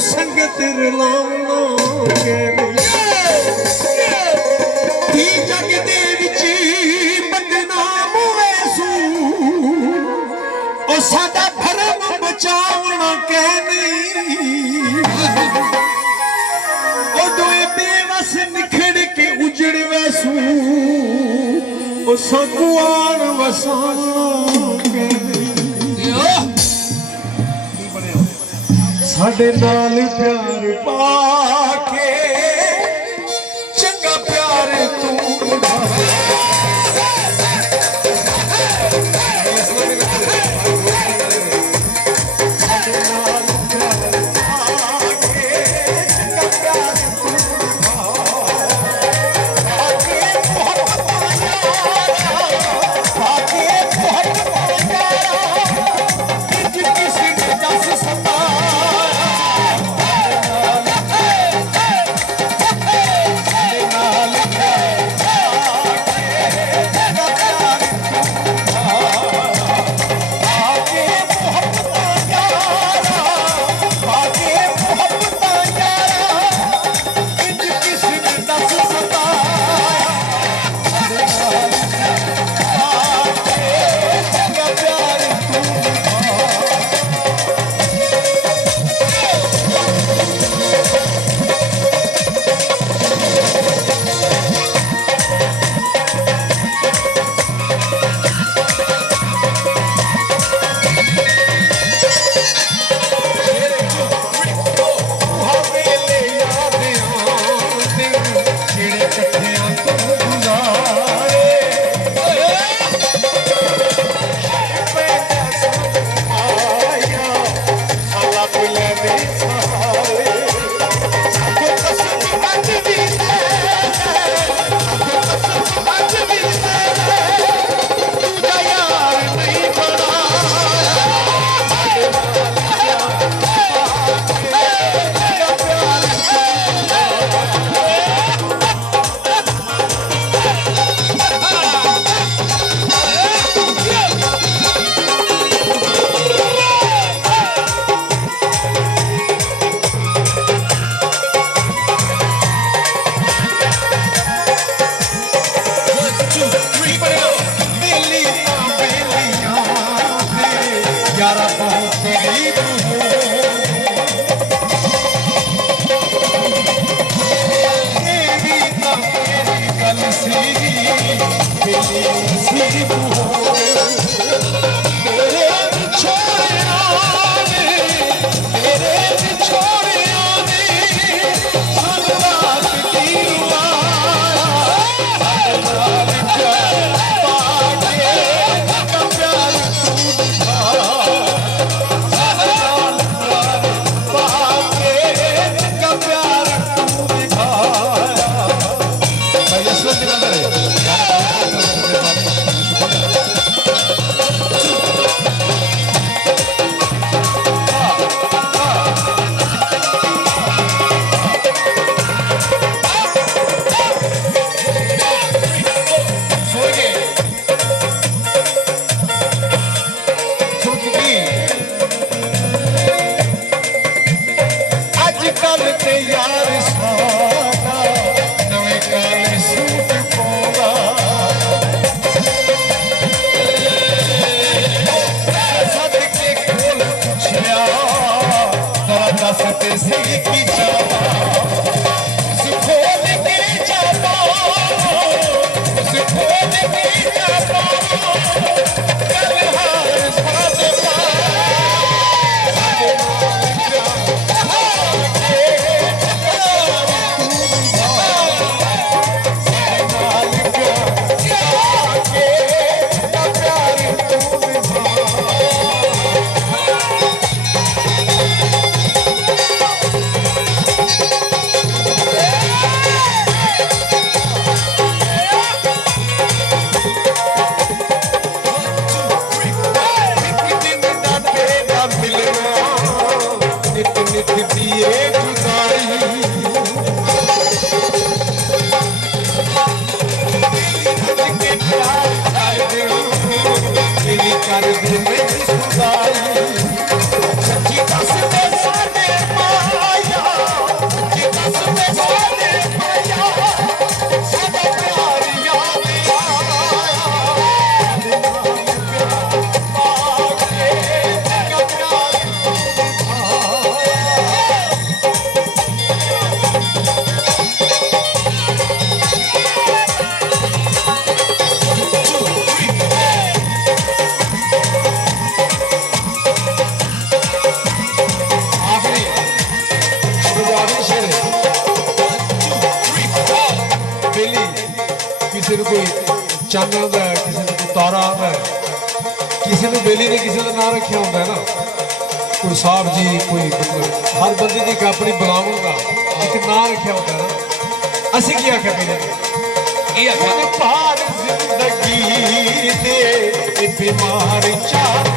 संगत रलावांगे धी जग दे विच बदनाम वैसू ओ साडा धर्म बचावना कह नहीं ओ दोए बेवस निखड़ के उजड़ वैसू ओ साकू आन वसावना कह नहीं साडे नाल प्यार पाके चंगा प्यार तू ਚੰਨ ਆਉਂਦਾ ਹੈ, ਕਿਸੇ ਨੂੰ ਕੋਈ ਤਾਰਾ ਆਉਂਦਾ ਹੈ, ਕਿਸੇ ਨੂੰ ਬੇਲੀ ਨੇ ਕਿਸੇ ਦਾ ਨਾਂ ਰੱਖਿਆ ਹੁੰਦਾ ਹੈ ਨਾ, ਕੋਈ ਸਾਹਿਬ ਜੀ, ਕੋਈ ਮਤਲਬ ਹਰ ਬੰਦੇ ਦੀ ਇੱਕ ਆਪਣੀ ਬੁਲਾਵਣ ਦਾ ਇੱਕ ਨਾਂ ਰੱਖਿਆ ਹੁੰਦਾ ਹੈ ਨਾ। ਅਸੀਂ ਕੀ ਆਖਿਆ ਬੇਲੀ ਨੇ, ਇਹ ਆਖਿਆ ਭਾਰ ਜ਼ਿੰਦਗੀ ਦੇ ਬਿਮਾਰ ਚਾਰ